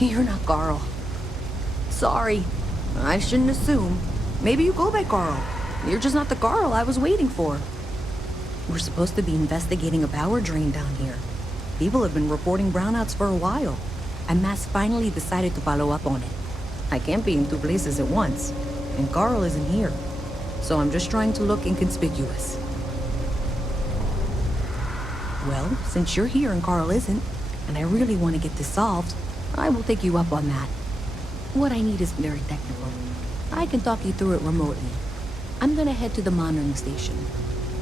You're not Carl. Sorry. I shouldn't assume. Maybe you go by Carl. You're just not the Carl I was waiting for. We're supposed to be investigating a power drain down here. People have been reporting brownouts for a while, and Mass finally decided to follow up on it. I can't be in two places at once, and Carl isn't here. So I'm just trying to look inconspicuous. Well, since you're here and Carl isn't, and I really want to get this solved, I will take you up on that. What I need isn't very technical. I can talk you through it remotely. I'm gonna head to the monitoring station.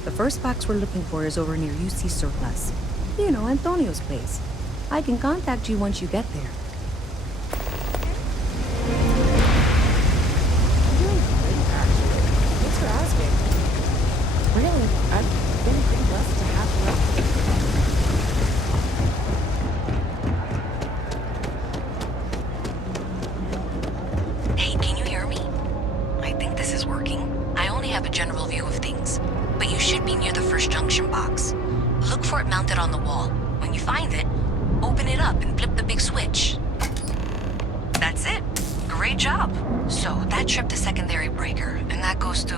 The first box we're looking for is over near UC Surplus. You know, Antonio's place. I can contact you once you get there. I'm doing great, actually. Thanks for asking. Really, I've been pretty blessed to have you. Hey, can you hear me? I think this is working. I only have a general view of things, but you should be near the first junction box. Look for it mounted on the wall. When you find it, open it up and flip the big switch. That's it. Great job. So that tripped the secondary breaker, and that goes to...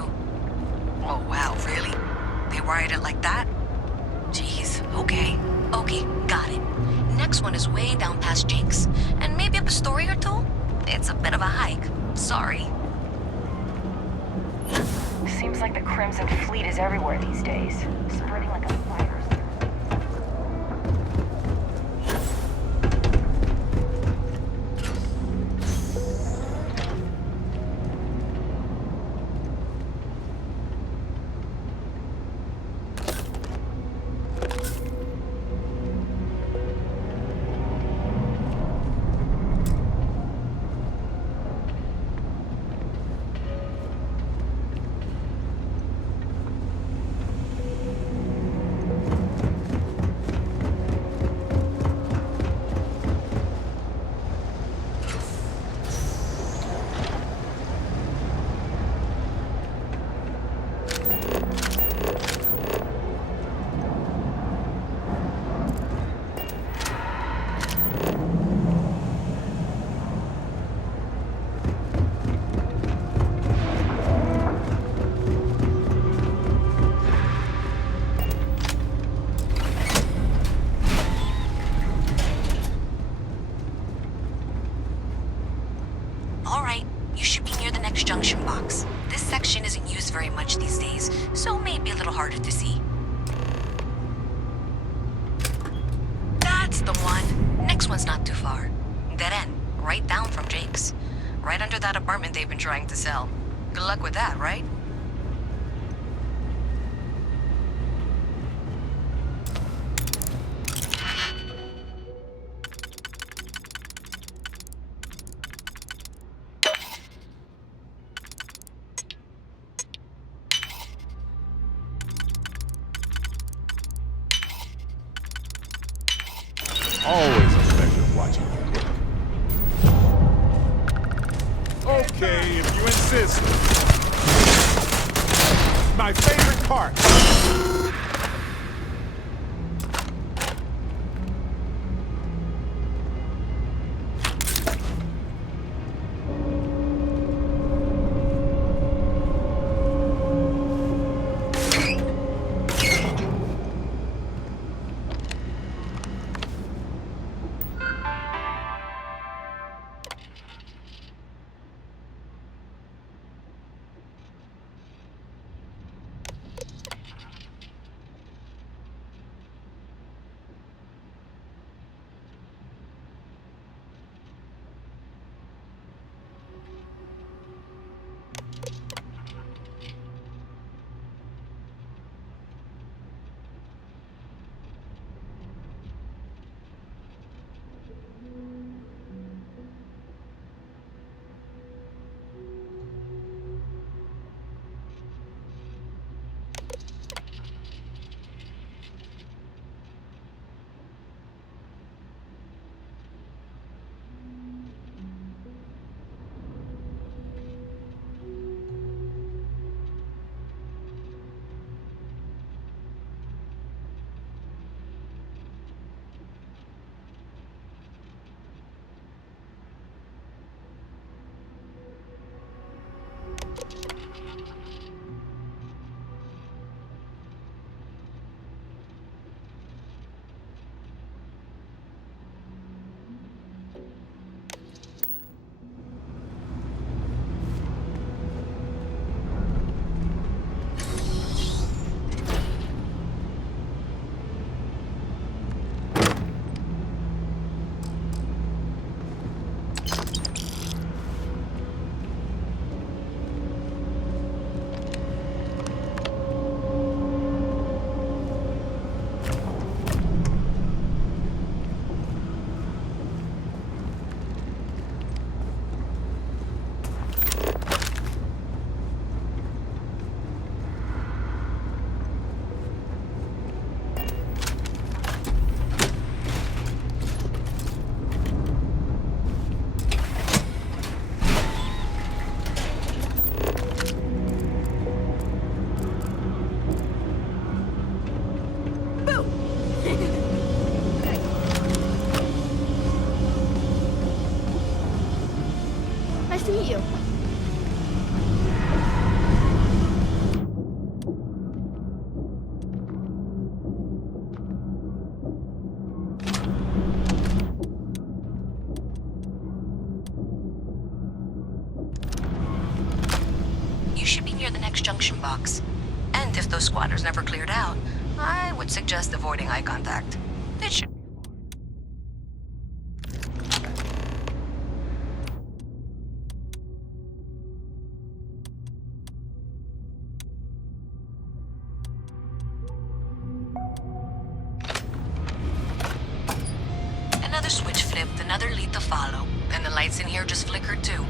Oh, wow, really? They wired it like that? Jeez, okay. Okay, got it. Next one is way down past Jake's, and maybe up a story or two? It's a bit of a hike. Sorry. Seems like the Crimson Fleet is everywhere these days, spreading like a virus. Junction box. This section isn't used very much these days, so may be a little harder to see. That's the one. Next one's not too far. Dead end, right down from Jake's. Right under that apartment they've been trying to sell. Good luck with that, right? Always a pleasure watching you work. Okay, if you insist. My favorite part. meet you. You should be near the next junction box. And if those squatters never cleared out, I would suggest avoiding eye contact. It should. Another switch flipped, another lead to follow, and the lights in here just flickered too.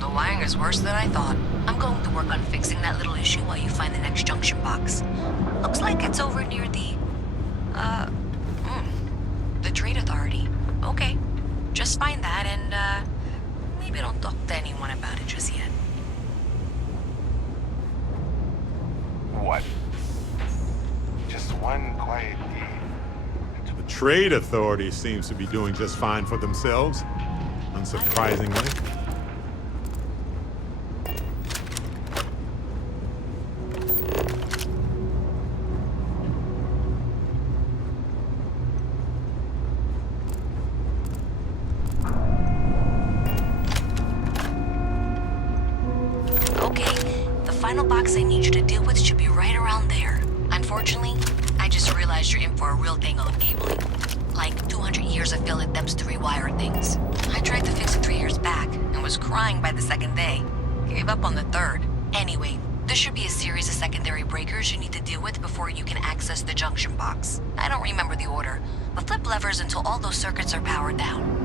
The wiring is worse than I thought. I'm going to work on fixing that little issue while you find the next junction box. Looks like it's over near the Trade Authority. Okay, just find that and, maybe don't talk to anyone about it just yet. What? Just one quiet day. The Trade Authority seems to be doing just fine for themselves, unsurprisingly. Okay, the final box I need you to deal with should be right around there. Unfortunately, I just realized you're in for a real tangle of cabling. Like 200 years of fill attempts to rewire things. I tried to fix it 3 years back and was crying by the second day. Gave up on the third. Anyway, there should be a series of secondary breakers you need to deal with before you can access the junction box. I don't remember the order, but flip levers until all those circuits are powered down.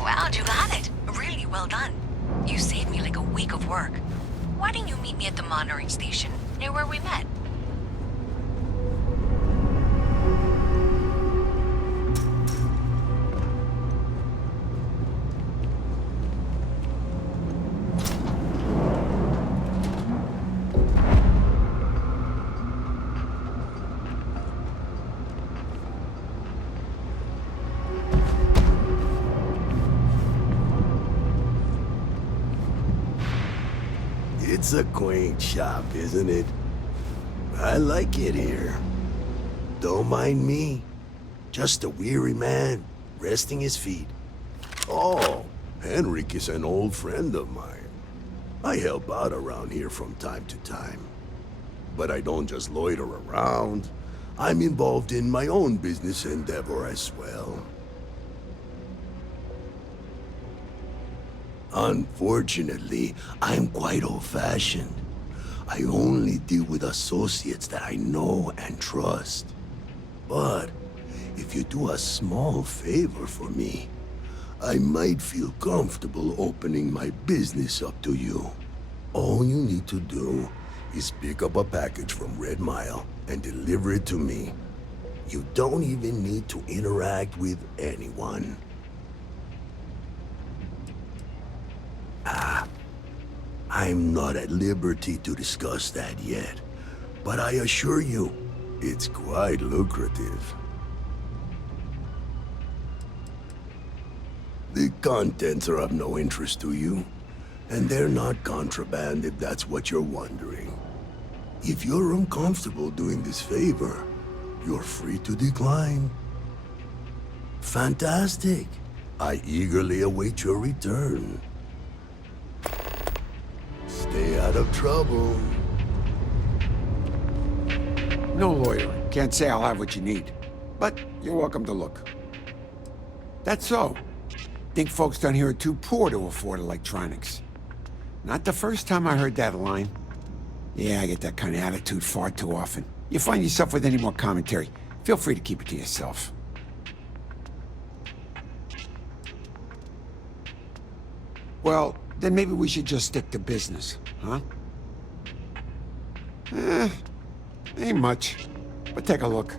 Wow, you got it. Really well done. You saved me like a week of work. Why didn't you meet me at the monitoring station, near where we met? It's a quaint shop, isn't it? I like it here. Don't mind me. Just a weary man, resting his feet. Oh, Henrik is an old friend of mine. I help out around here from time to time. But I don't just loiter around. I'm involved in my own business endeavor as well. Unfortunately, I'm quite old-fashioned. I only deal with associates that I know and trust. But if you do a small favor for me, I might feel comfortable opening my business up to you. All you need to do is pick up a package from Red Mile and deliver it to me. You don't even need to interact with anyone. I'm not at liberty to discuss that yet, but I assure you, it's quite lucrative. The contents are of no interest to you, and they're not contraband if that's what you're wondering. If you're uncomfortable doing this favor, you're free to decline. Fantastic. I eagerly await your return. Stay out of trouble. No loitering. Can't say I'll have what you need. But you're welcome to look. That's so. Think folks down here are too poor to afford electronics. Not the first time I heard that line. Yeah, I get that kind of attitude far too often. You find yourself with any more commentary, feel free to keep it to yourself. Well, then maybe we should just stick to business, huh? Ain't much. But take a look.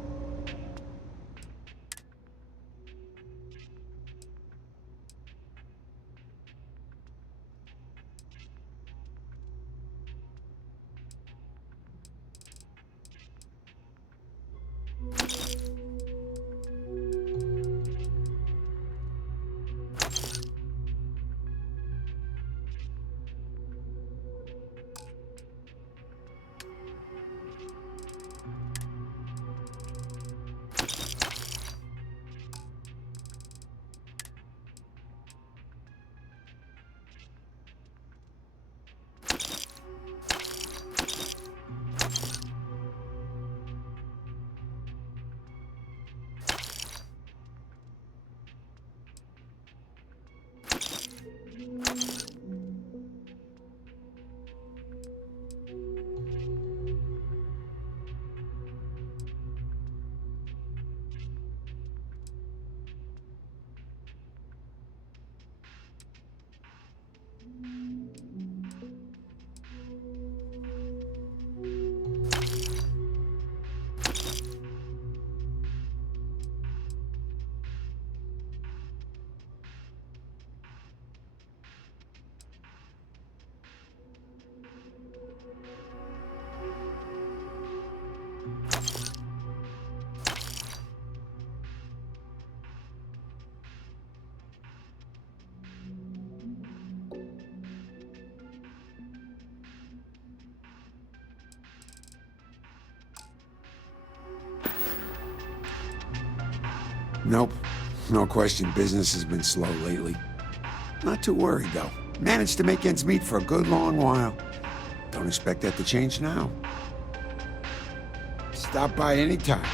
Nope. No question, business has been slow lately. Not too worried, though. Managed to make ends meet for a good long while. Don't expect that to change now. Stop by any time.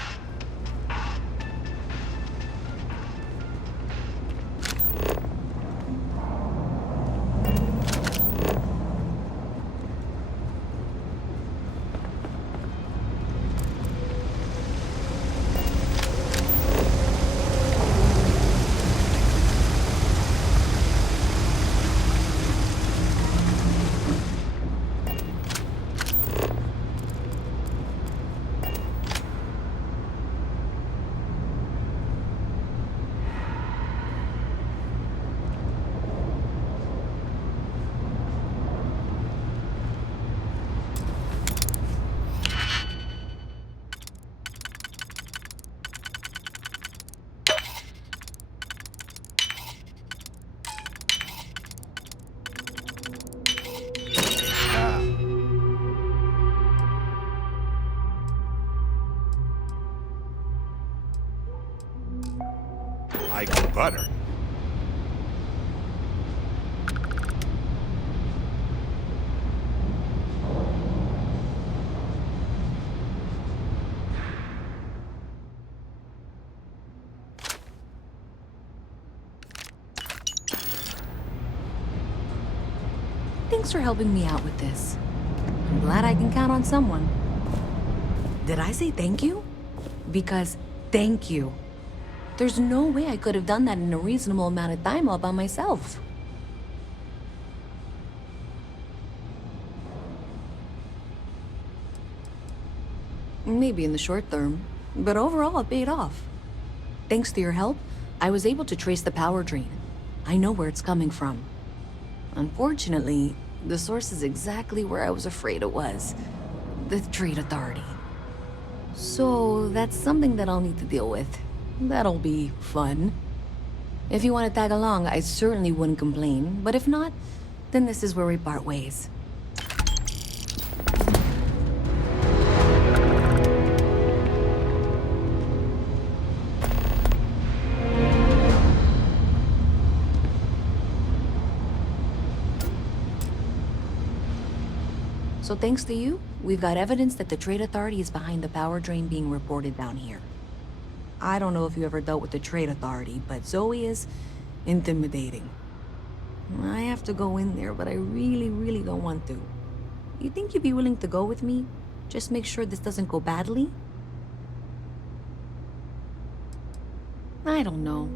Like butter. Thanks for helping me out with this. I'm glad I can count on someone. Did I say thank you? Because thank you. There's no way I could have done that in a reasonable amount of time all by myself. Maybe in the short term, but overall it paid off. Thanks to your help, I was able to trace the power drain. I know where it's coming from. Unfortunately, the source is exactly where I was afraid it was. The Trade Authority. So that's something that I'll need to deal with. That'll be fun. If you want to tag along, I certainly wouldn't complain, but if not, then this is where we part ways. So thanks to you, we've got evidence that the Trade Authority is behind the power drain being reported down here. I don't know if you ever dealt with the Trade Authority, but Zoe is intimidating. I have to go in there, but I really don't want to. You think you'd be willing to go with me? Just make sure this doesn't go badly? I don't know.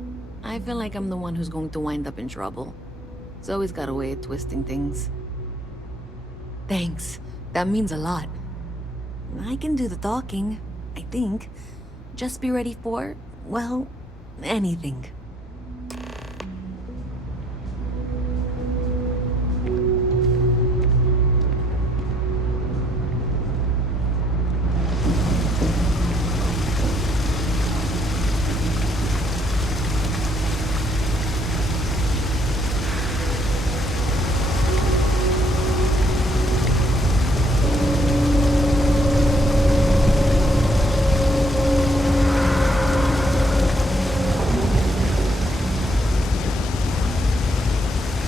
I feel like I'm the one who's going to wind up in trouble. Zoe's got a way of twisting things. Thanks. That means a lot. I can do the talking, I think. Just be ready for, well, anything.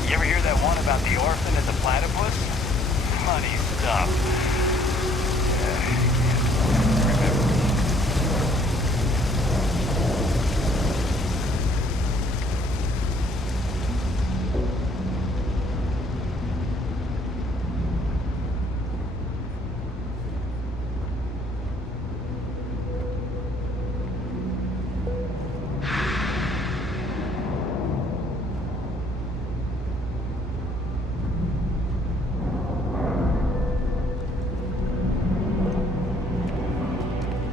You ever hear that one about the orphan and the platypus? Funny stuff. Yeah, I can't remember.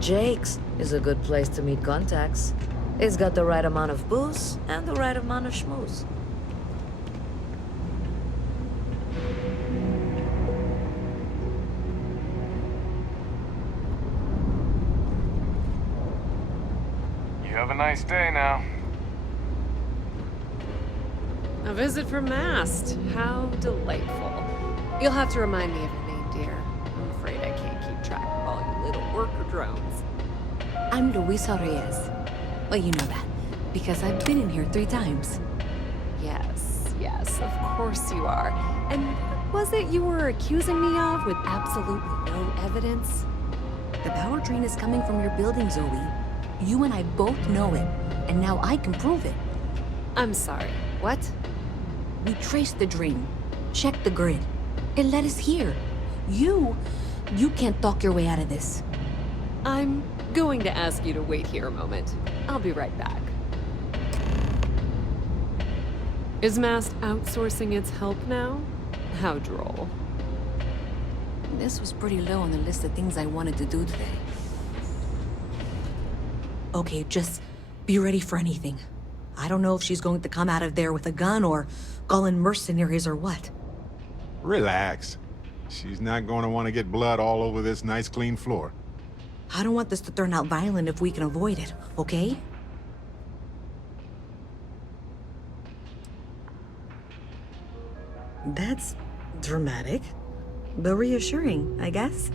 Jake's is a good place to meet contacts. It's got the right amount of booze and the right amount of schmooze. You have a nice day now. A visit from Mast. How delightful. You'll have to remind me of your name, dear. I'm afraid I can't keep track of all you little worker drones. I'm Luisa Reyes. Well, you know that, because I've been in here 3 times. Yes, of course you are. And what was it you were accusing me of with absolutely no evidence? The power drain is coming from your building, Zoe. You and I both know it, and now I can prove it. I'm sorry, what? We traced the drain, checked the grid. It led us here. You can't talk your way out of this. I'm going to ask you to wait here a moment. I'll be right back. Is Mast outsourcing its help now? How droll. This was pretty low on the list of things I wanted to do today. Okay, just be ready for anything. I don't know if she's going to come out of there with a gun or call in mercenaries or what. Relax. She's not going to want to get blood all over this nice clean floor. I don't want this to turn out violent if we can avoid it, okay? That's dramatic, but reassuring, I guess.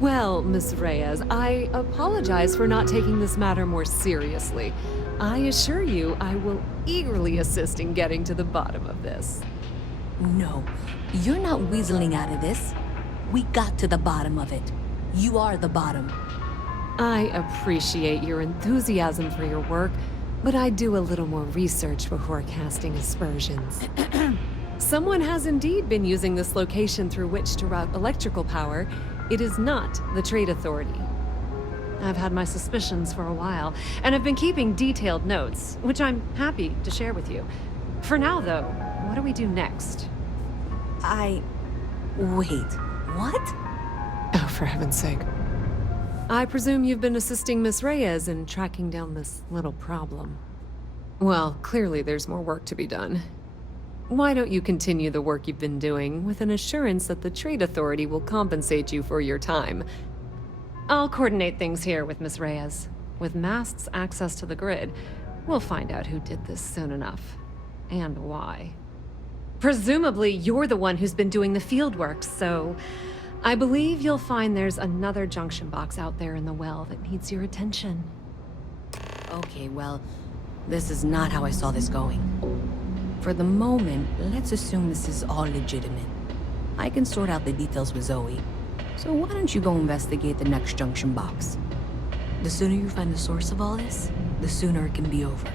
Well, Miss Reyes, I apologize for not taking this matter more seriously. I assure you I will eagerly assist in getting to the bottom of this. No, you're not weaseling out of this. We got to the bottom of it. You are the bottom. I appreciate your enthusiasm for your work, but I do a little more research before casting aspersions. Someone has indeed been using this location through which to route electrical power. It is not the Trade Authority. I've had my suspicions for a while, and have been keeping detailed notes, which I'm happy to share with you. For now, though, what do we do next? Wait, what? Oh, for heaven's sake. I presume you've been assisting Miss Reyes in tracking down this little problem. Well, clearly there's more work to be done. Why don't you continue the work you've been doing with an assurance that the Trade Authority will compensate you for your time? I'll coordinate things here with Miss Reyes. With Mast's access to the grid, we'll find out who did this soon enough. And why. Presumably, you're the one who's been doing the field work, so I believe you'll find there's another junction box out there in the well that needs your attention. Okay, well, this is not how I saw this going. For the moment, let's assume this is all legitimate. I can sort out the details with Zoe. So why don't you go investigate the next junction box? The sooner you find the source of all this, the sooner it can be over.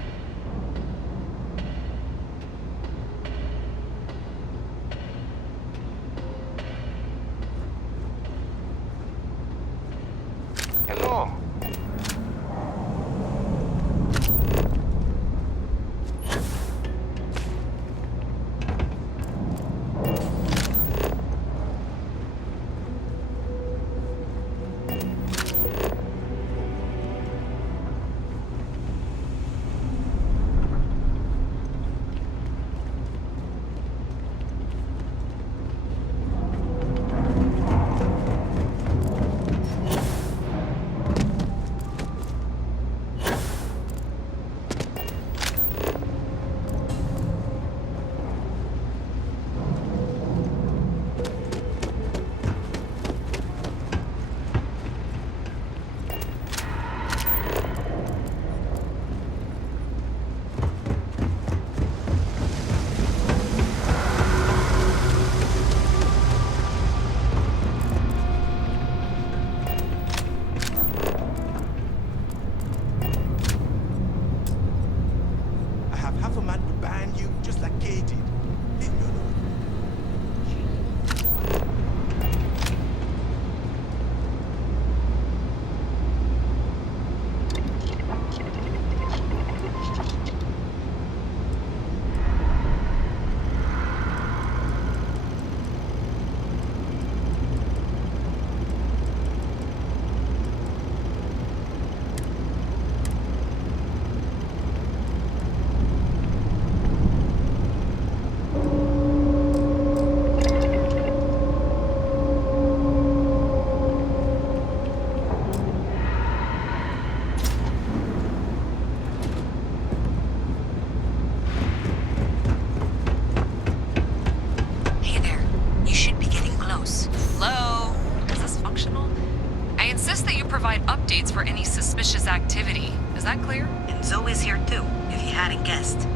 blueprints for any suspicious activity. Is that clear? And Zoe's here too, if you hadn't guessed.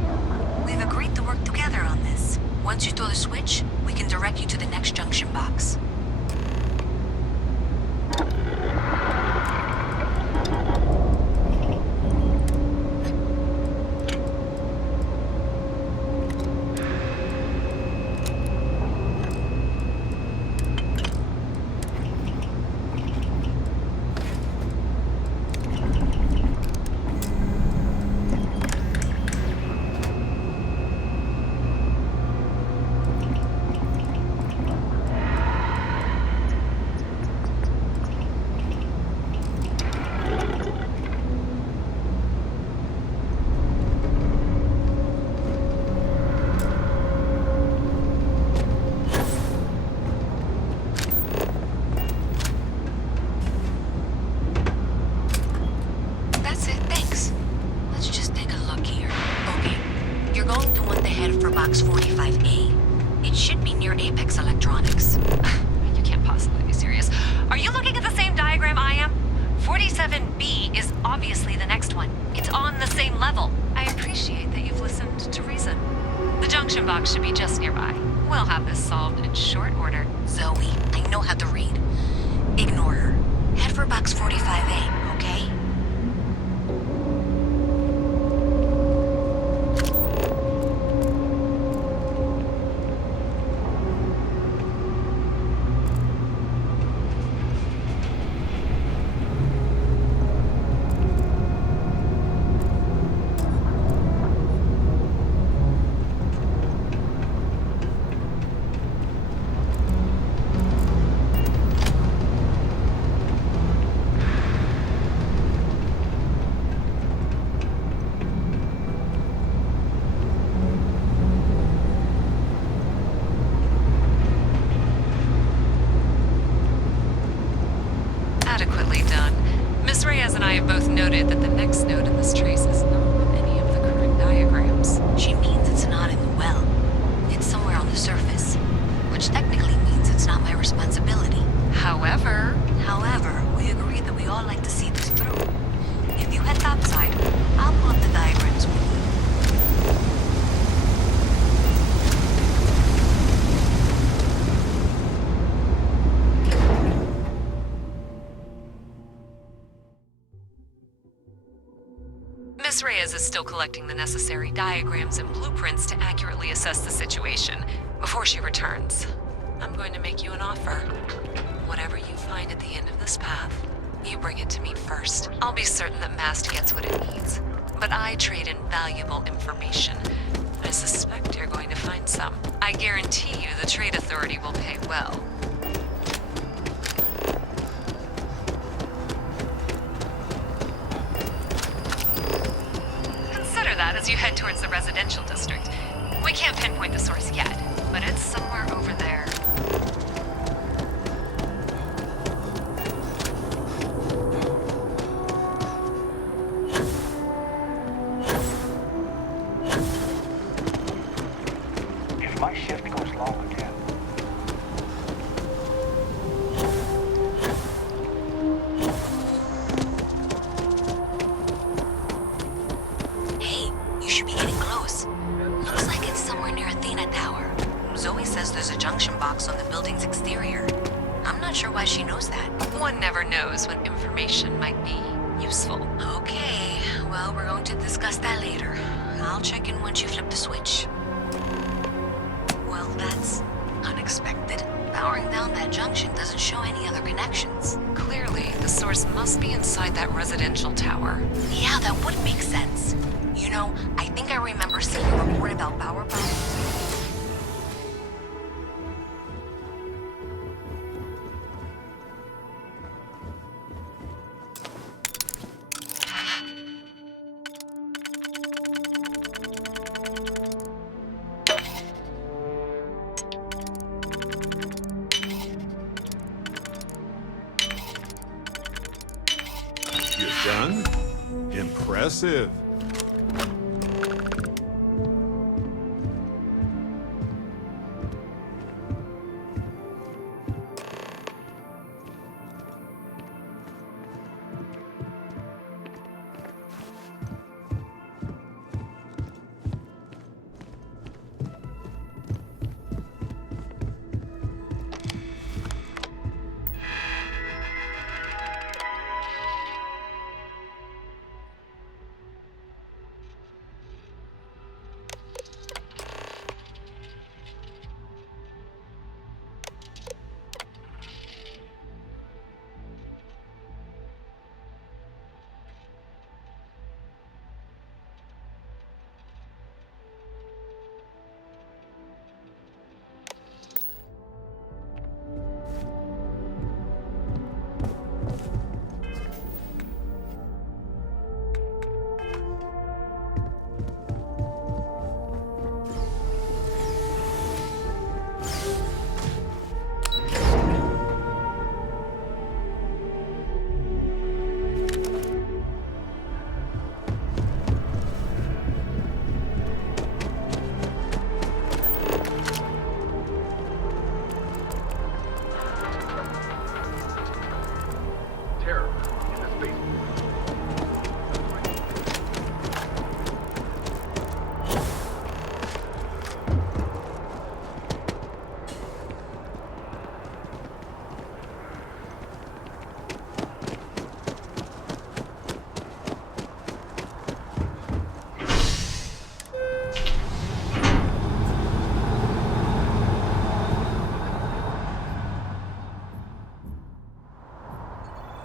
We've agreed to work together on this. Once you throw the switch, we can direct you to the next junction box. That's it, thanks. Let's just take a look here. Okay, you're going to want to head for box 45A. It should be near Apex Electronics. You can't possibly be serious. Are you looking at the same diagram I am? 47B is obviously the next one. It's on the same level. I appreciate that you've listened to reason. The junction box should be just nearby. We'll have this solved in short order. Zoe, I know how to read. Ignore her. Head for box 45A, okay? Adequately done. Miss Reyes and I have both noted that the next node in this trace is not on any of the current diagrams. She means it's not in the well. It's somewhere on the surface. Which technically means it's not my responsibility. However, We agreed that we all like to see this through. If you head topside, I'll pull up the diagrams with you. Miss Reyes is still collecting the necessary diagrams and blueprints to accurately assess the situation before she returns. I'm going to make you an offer. Whatever you find at the end of this path, you bring it to me first. I'll be certain that Mast gets what it needs, but I trade in valuable information. I suspect you're going to find some. I guarantee you the Trade Authority will pay well. Consider that as you head towards the residential district. We can't pinpoint the source yet, but it's somewhere over there. If my shift goes long again, Hey, you should be getting close. Looks like it's somewhere near Athena Tower. Zoe says there's a junction box on the building's exterior. I'm not sure why she knows that. One never knows when information might be useful. Okay, well, we're going to discuss that later. I'll check in once you flip the switch. Well, that's unexpected. Powering down that junction doesn't show any other connections. Clearly, the source must be inside that residential tower. Yeah, that would make sense. You know, I think I remember seeing a report about power problems. You're done? Impressive.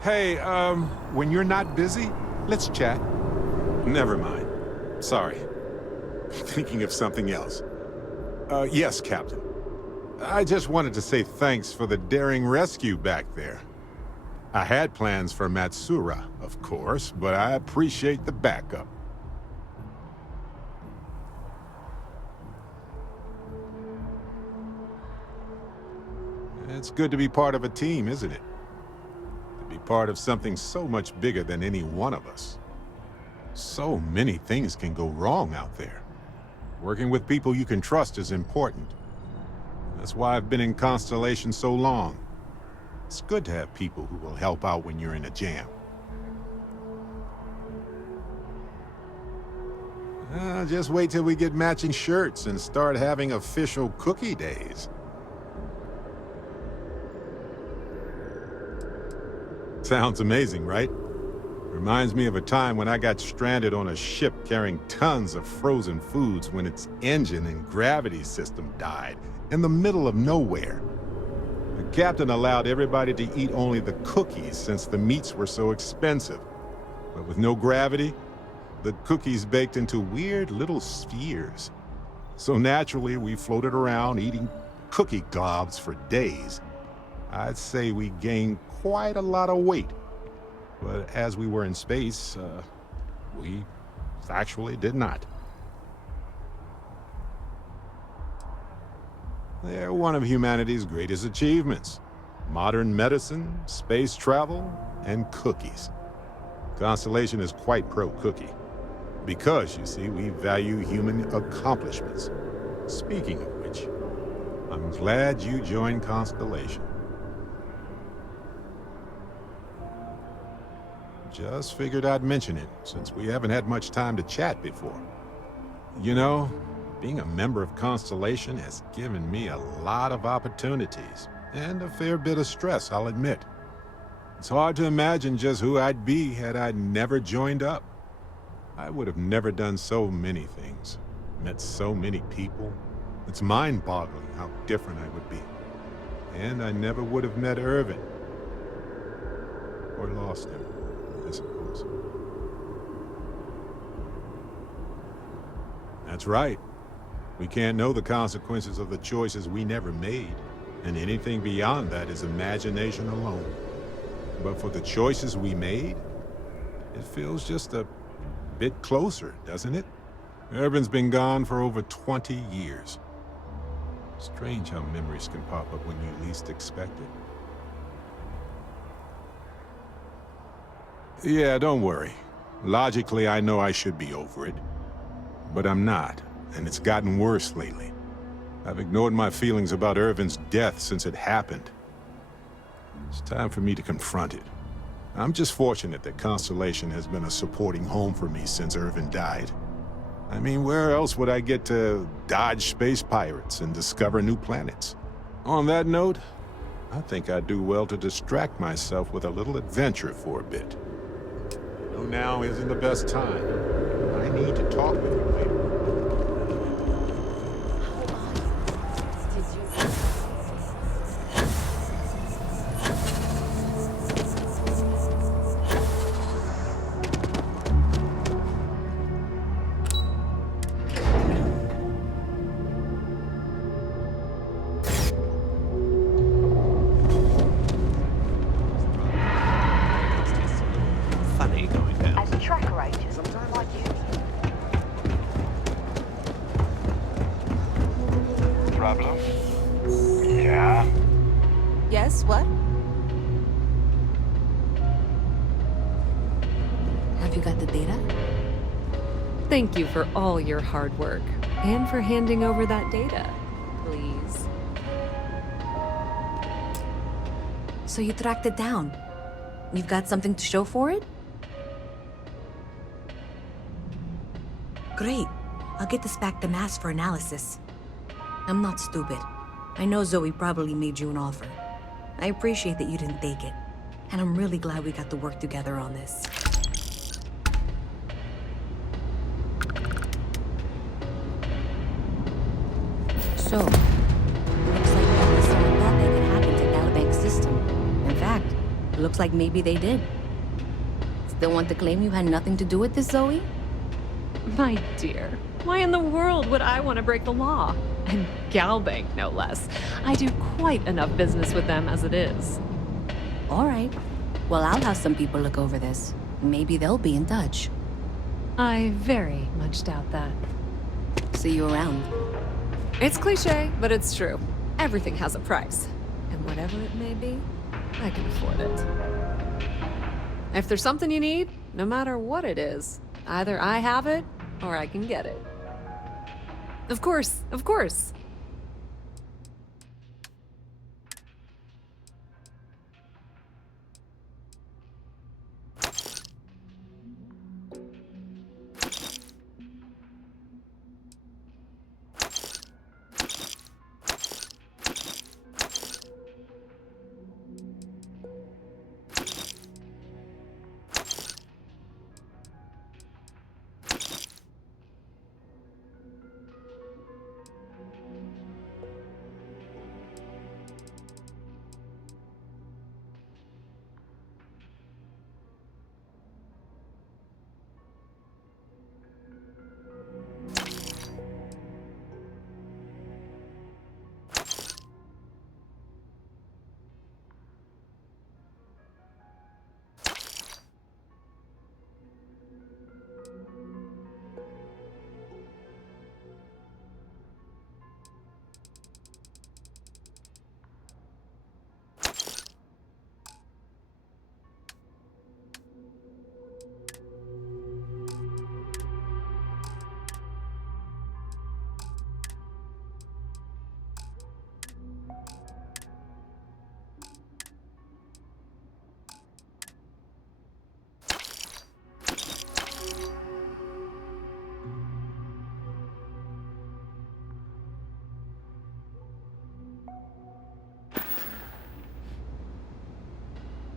Hey, when you're not busy, let's chat. Never mind. Sorry. Thinking of something else. Yes, Captain. I just wanted to say thanks for the daring rescue back there. I had plans for Matsura, of course, but I appreciate the backup. It's good to be part of a team, isn't it? To be part of something so much bigger than any one of us. So many things can go wrong out there. Working with people you can trust is important. That's why I've been in Constellation so long. It's good to have people who will help out when you're in a jam. Just wait till we get matching shirts and start having official cookie days. Sounds amazing, right? Reminds me of a time when I got stranded on a ship carrying tons of frozen foods when its engine and gravity system died in the middle of nowhere. The captain allowed everybody to eat only the cookies since the meats were so expensive. But with no gravity, the cookies baked into weird little spheres. So naturally, we floated around eating cookie globs for days. I'd say we gained quite a lot of weight. But as we were in space, we actually did not. They're one of humanity's greatest achievements. Modern medicine, space travel, and cookies. Constellation is quite pro-cookie. Because, you see, we value human accomplishments. Speaking of which, I'm glad you joined Constellation. Just figured I'd mention it, since we haven't had much time to chat before. You know, being a member of Constellation has given me a lot of opportunities, and a fair bit of stress, I'll admit. It's hard to imagine just who I'd be had I never joined up. I would have never done so many things, met so many people. It's mind-boggling how different I would be. And I never would have met Irvin. Or lost him, I suppose. That's right. We can't know the consequences of the choices we never made, and anything beyond that is imagination alone. But for the choices we made, it feels just a bit closer, doesn't it? Irvin's been gone for over 20 years. Strange how memories can pop up when you least expect it. Yeah, don't worry. Logically, I know I should be over it. But I'm not. And it's gotten worse lately. I've ignored my feelings about Irvin's death since it happened. It's time for me to confront it. I'm just fortunate that Constellation has been a supporting home for me since Irvin died. I mean, where else would I get to dodge space pirates and discover new planets? On that note, I think I'd do well to distract myself with a little adventure for a bit. I know now isn't the best time. I need to talk with you later. Problem? Yeah? Yes, what? Have you got the data? Thank you for all your hard work, and for handing over that data. Please. So you tracked it down. You've got something to show for it? Great. I'll get this back to Mass for analysis. I'm not stupid. I know Zoe probably made you an offer. I appreciate that you didn't take it. And I'm really glad we got to work together on this. So, looks like that was something bad that could happen to Dalabank's system. In fact, Looks like maybe they did. Still want to claim you had nothing to do with this, Zoe? My dear, why in the world would I want to break the law? And Galbank, no less. I do quite enough business with them as it is. All right. Well, I'll have some people look over this. Maybe they'll be in touch. I very much doubt that. See you around. It's cliche, but it's true. Everything has a price. And whatever it may be, I can afford it. If there's something you need, no matter what it is, either I have it or I can get it. Of course, of course.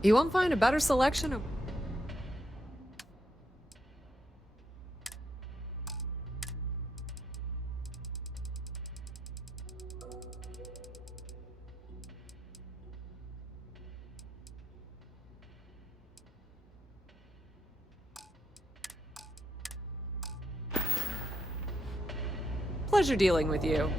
You won't find a better selection of... Pleasure dealing with you.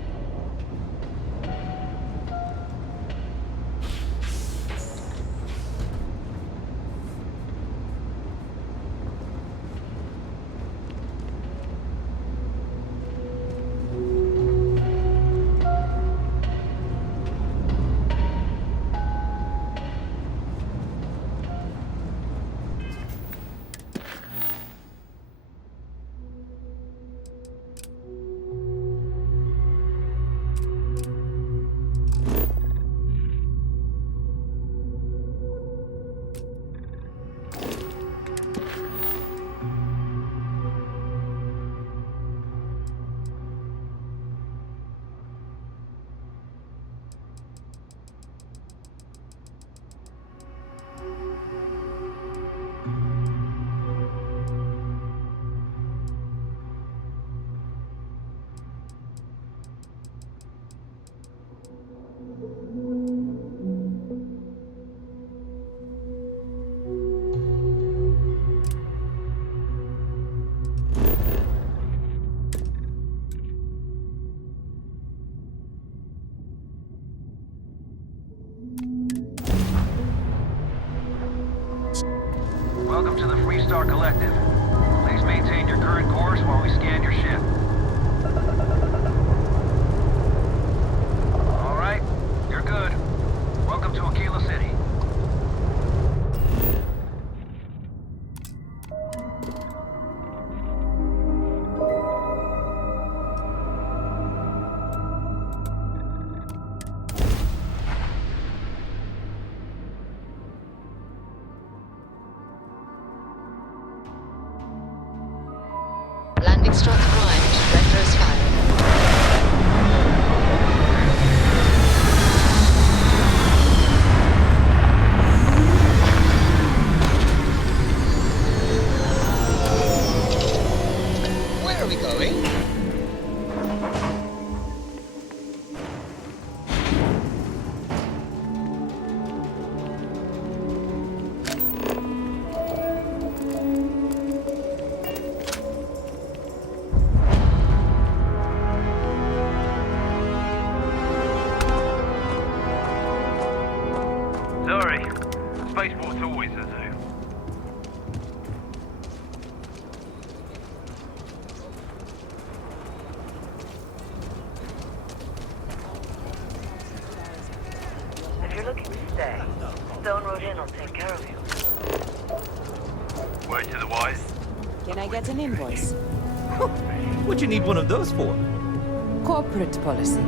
Welcome to the Freestar Collective. Please maintain your current course while we scan your ship. All right, you're good. Welcome to Aquila City. Landing struts primed. Vectors fired. Where are we going? I'll take care of you. Word to the wise. Can I get an invoice? What'd you need one of those for? Corporate policy.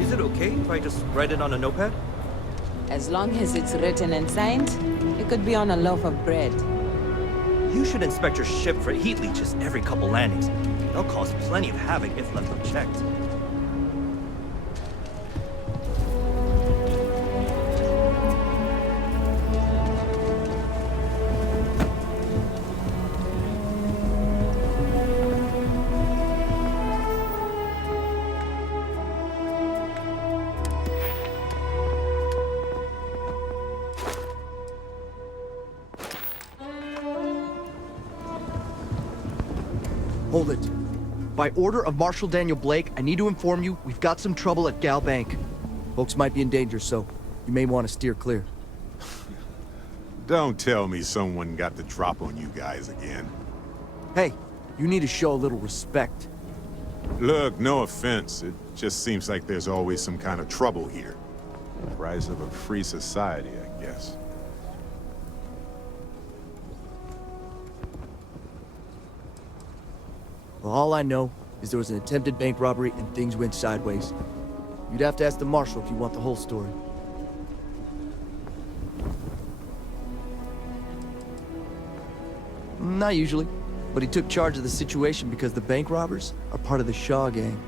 Is it okay if I just write it on a notepad? As long as it's written and signed, it could be on a loaf of bread. You should inspect your ship for heat leeches every couple landings. They'll cause plenty of havoc if left unchecked. Hold it. By order of Marshal Daniel Blake, I need to inform you we've got some trouble at Gal Bank. Folks might be in danger, so you may want to steer clear. Don't tell me someone got the drop on you guys again. Hey, you need to show a little respect. Look, no offense. It just seems like there's always some kind of trouble here. Price of a free society, I guess. Well, all I know is there was an attempted bank robbery and things went sideways. You'd have to ask the Marshal if you want the whole story. Not usually, but he took charge of the situation because the bank robbers are part of the Shaw gang.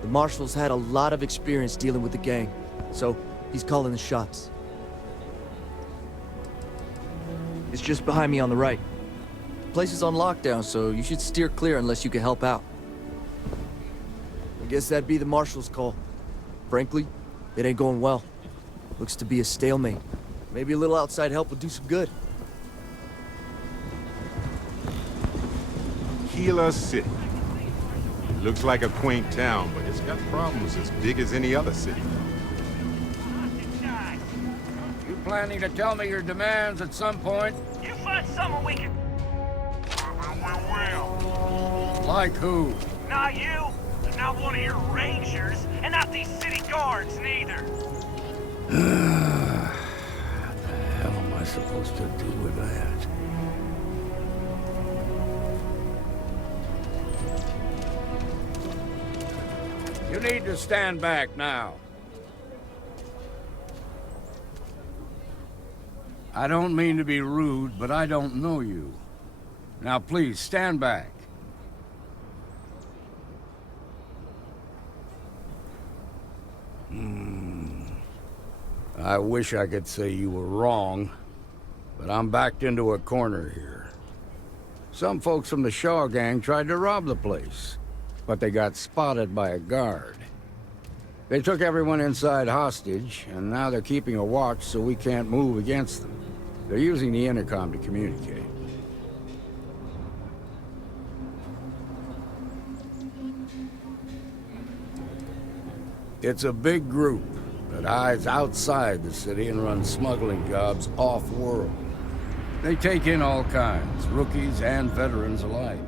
The Marshal's had a lot of experience dealing with the gang, so he's calling the shots. It's just behind me on the right. The place is on lockdown, so you should steer clear unless you can help out. I guess that'd be the Marshal's call. Frankly, it ain't going well. Looks to be a stalemate. Maybe a little outside help would do some good. Gila City. It looks like a quaint town, but it's got problems as big as any other city. You planning to tell me your demands at some point? You find someone we can... Like who? Not you, not one of your rangers, and not these city guards neither. What the hell am I supposed to do with that? You need to stand back now. I don't mean to be rude, but I don't know you. Now please, stand back. I wish I could say you were wrong, but I'm backed into a corner here. Some folks from the Shaw gang tried to rob the place, but they got spotted by a guard. They took everyone inside hostage, and now they're keeping a watch so we can't move against them. They're using the intercom to communicate. It's a big group that hides outside the city and runs smuggling jobs off-world. They take in all kinds, rookies and veterans alike.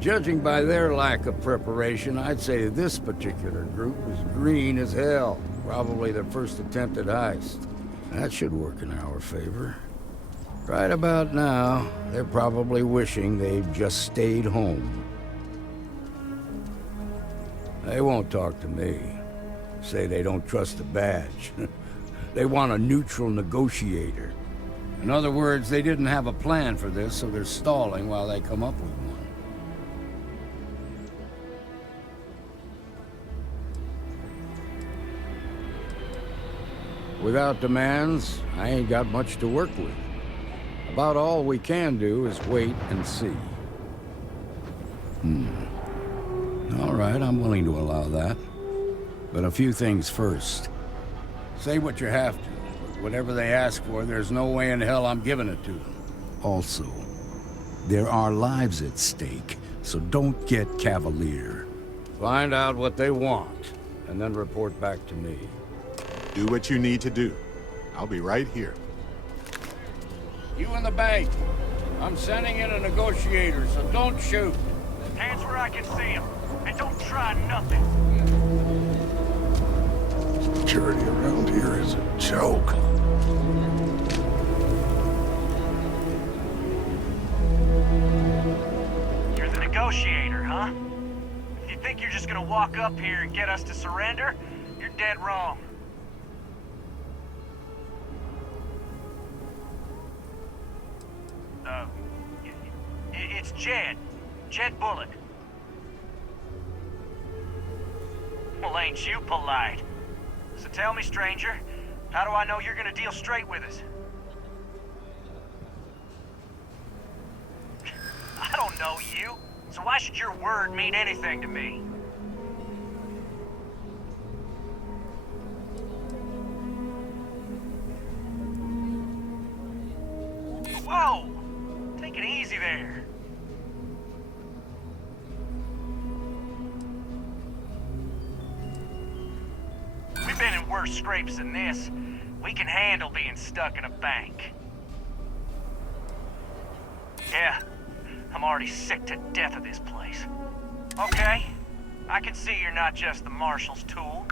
Judging by their lack of preparation, I'd say this particular group is green as hell. Probably their first attempt at heist. That should work in our favor. Right about now, they're probably wishing they'd just stayed home. They won't talk to me. Say they don't trust the badge. They want a neutral negotiator. In other words, they didn't have a plan for this, so they're stalling while they come up with one. Without demands, I ain't got much to work with. About all we can do is wait and see. All right, I'm willing to allow that. But a few things first. Say what you have to, but whatever they ask for, there's no way in hell I'm giving it to them. Also, there are lives at stake, so don't get cavalier. Find out what they want, and then report back to me. Do what you need to do. I'll be right here. You in the bank. I'm sending in a negotiator, so don't shoot. Hands where I can see them, and don't try nothing. Security around here is a joke. negotiator, huh? If you think you're just gonna walk up here and get us to surrender, you're dead wrong. It's Jed. Jed Bullock. Well, ain't you polite? So tell me, stranger, how do I know you're gonna deal straight with us? I don't know you, so why should your word mean anything to me? Whoa! Take it easy there. We've been in worse scrapes than this. We can handle being stuck in a bank. Yeah, I'm already sick to death of this place. Okay, I can see you're not just the Marshal's tool.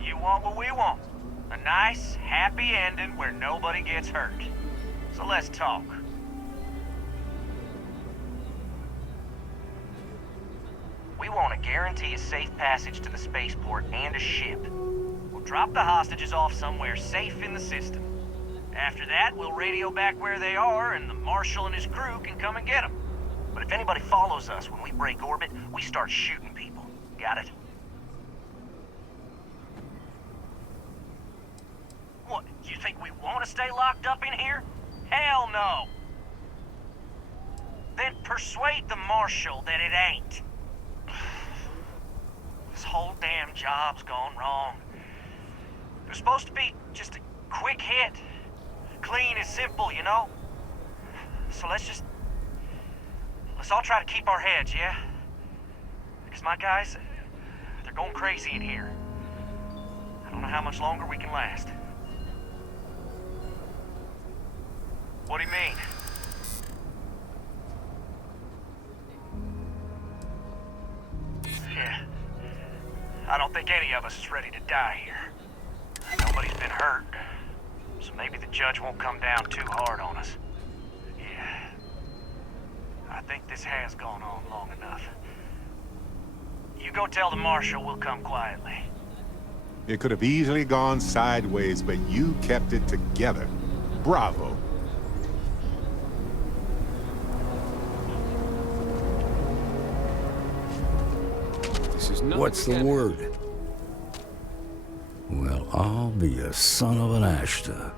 You want what we want. A nice, happy ending where nobody gets hurt. So let's talk. We want to guarantee a safe passage to the spaceport and a ship. We'll drop the hostages off somewhere safe in the system. After that, we'll radio back where they are, and the Marshal and his crew can come and get them. But if anybody follows us when we break orbit, we start shooting people. Got it? What, you think we want to stay locked up in here? Hell no! Then persuade the Marshal that it ain't. This whole damn job's gone wrong. It was supposed to be just a quick hit. Clean and simple, you know? So let's all try to keep our heads, yeah? Because my guys, they're going crazy in here. I don't know how much longer we can last. What do you mean? Yeah. I don't think any of us is ready to die here. Nobody's been hurt. So maybe the judge won't come down too hard on us. Yeah. I think this has gone on long enough. You go tell the Marshal we'll come quietly. It could have easily gone sideways, but you kept it together. Bravo. What's the word? Well, I'll be a son of an Ashta.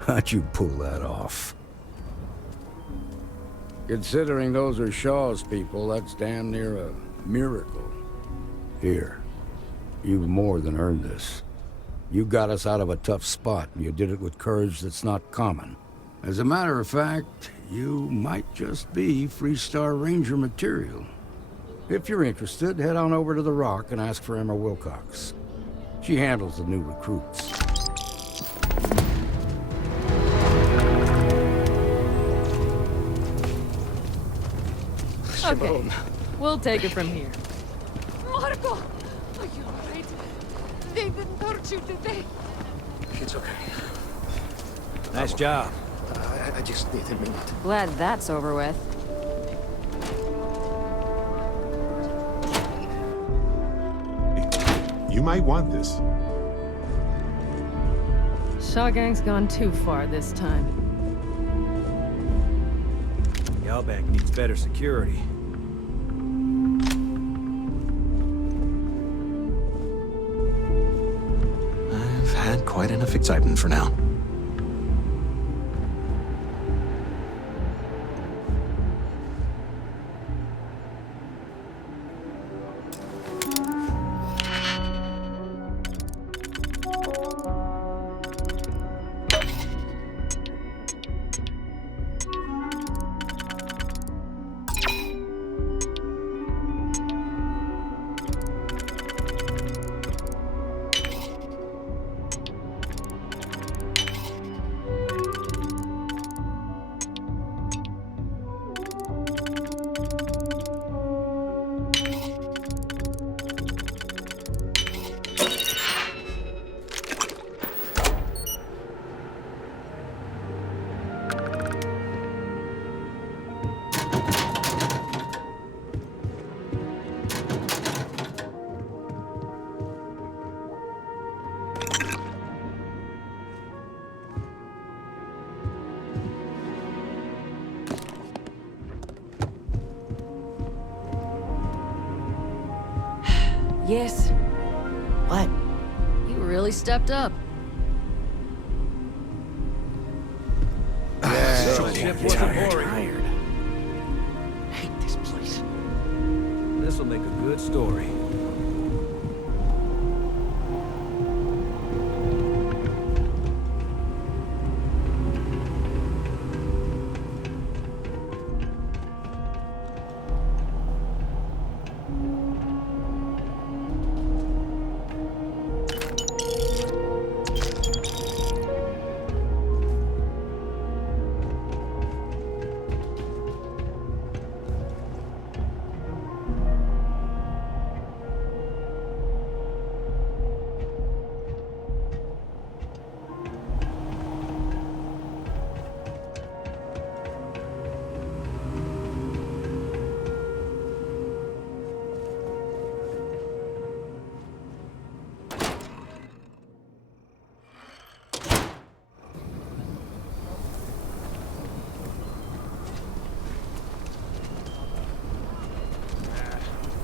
How'd you pull that off? Considering those are Shaw's people, that's damn near a miracle. Here, you've more than earned this. You got us out of a tough spot, and you did it with courage that's not common. As a matter of fact, you might just be Freestar Ranger material. If you're interested, head on over to the Rock and ask for Emma Wilcox. She handles the new recruits. Okay, we'll take it from here. Marco! Are you alright? They didn't hurt you, did they? It's okay. Nice job. I just need a minute. Glad that's over with. You might want this. Shaw Gang's gone too far this time. Yalbank needs better security. I've had quite enough excitement for now. guess. What? You really stepped up. Ship wasn't boring. Hate this place. This'll make a good story.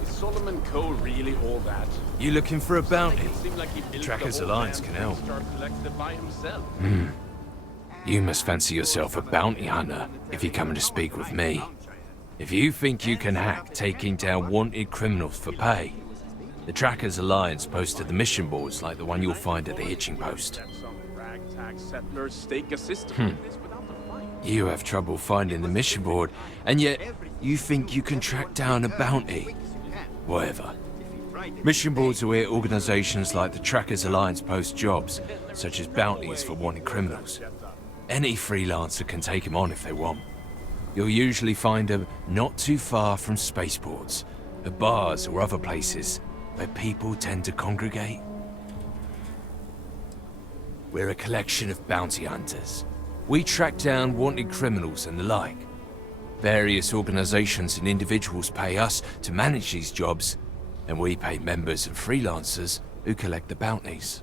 Solomon Co. really all that? You looking for a bounty? Seemed like he built Trackers the whole Alliance damn can help. Star collected by himself. You must fancy yourself a bounty hunter if you're coming to speak with me. If you think you can hack taking down wanted criminals for pay, the Trackers Alliance posted the mission boards like the one you'll find at the hitching post. Some ragtag settlers stake a system like this without a fight. You have trouble finding the mission board, and yet you think you can track down a bounty. Whatever. Mission boards are where organizations like the Trackers Alliance post jobs, such as bounties for wanted criminals. Any freelancer can take them on if they want. You'll usually find them not too far from spaceports, at bars or other places where people tend to congregate. We're a collection of bounty hunters. We track down wanted criminals and the like. Various organizations and individuals pay us to manage these jobs, and we pay members and freelancers who collect the bounties.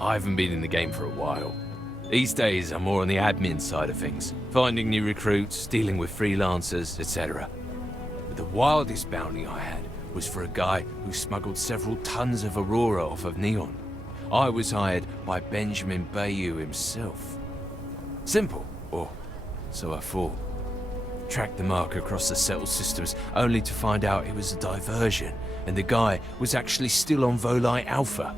I haven't been in the game for a while. These days, I'm more on the admin side of things, finding new recruits, dealing with freelancers, etc. But the wildest bounty I had was for a guy who smuggled several tons of Aurora off of Neon. I was hired by Benjamin Bayou himself. Simple, or so I thought. Tracked the mark across the settled systems, only to find out it was a diversion, and the guy was actually still on Volite Alpha.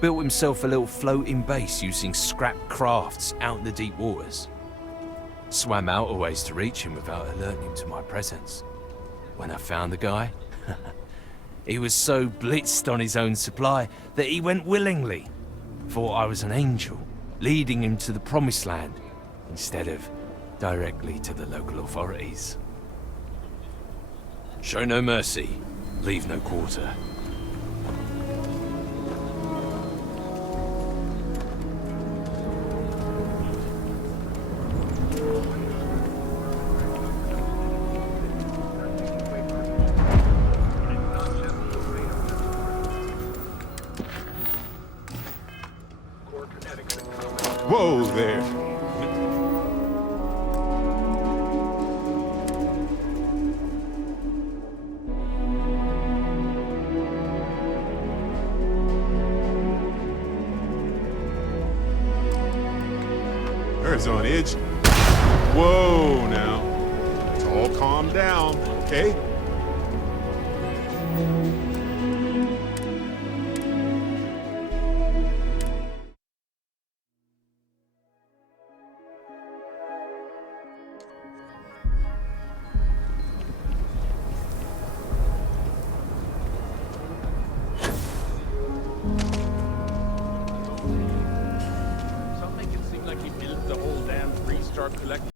Built himself a little floating base using scrap crafts out in the deep waters. Swam out a ways to reach him without alerting him to my presence. When I found the guy, he was so blitzed on his own supply that he went willingly. Thought I was an angel, leading him to the promised land, instead of directly to the local authorities. Show no mercy, leave no quarter. Whoa there. Nerves on edge. Whoa now. Let's all calm down, okay? Some make it seem like he built the whole damn 3-star collection.